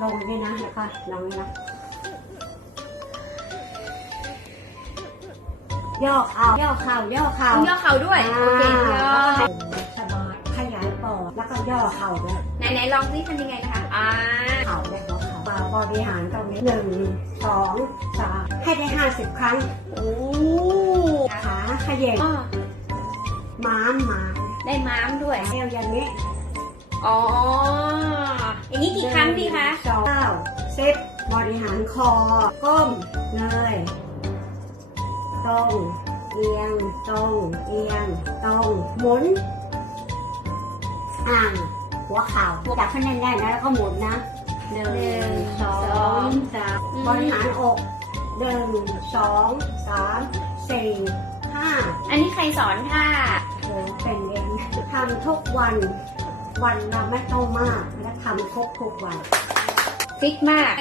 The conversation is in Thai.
ลงนี่นะแล้วก็ลงนี่นะย่อเข่าย่อเข่าย่อเข่า ต้องย่อเข่าด้วยโอเคย่อ สบายขยายปอดแล้วก็ย่อเข่าด้วย ไหนลองซิทำยังไงนะคะเข่าเนี่ยหัวเข่าบริหารตรงนี้1 2 3ให้ได้50 ครั้ง โอ้ ขาขยับ อ้อ ม้าม ได้ม้ามด้วย เอวอย่างนี้ อ๋ออย่างนี้กี่ครั้งดีคะ 1 2 10บริหารคอก้มเงยตรงเอียงตรงเอียงตรงหมุนหัวเข่าจับให้แน่นๆนะแล้วก็หมุนนะ1 2 3บริหารอก1 2 3 4 5 อันนี้ใครสอนท่า เป็นเองทำทุกวันเราไม่ต้องมากและทำทุกวัน ฟิกมาก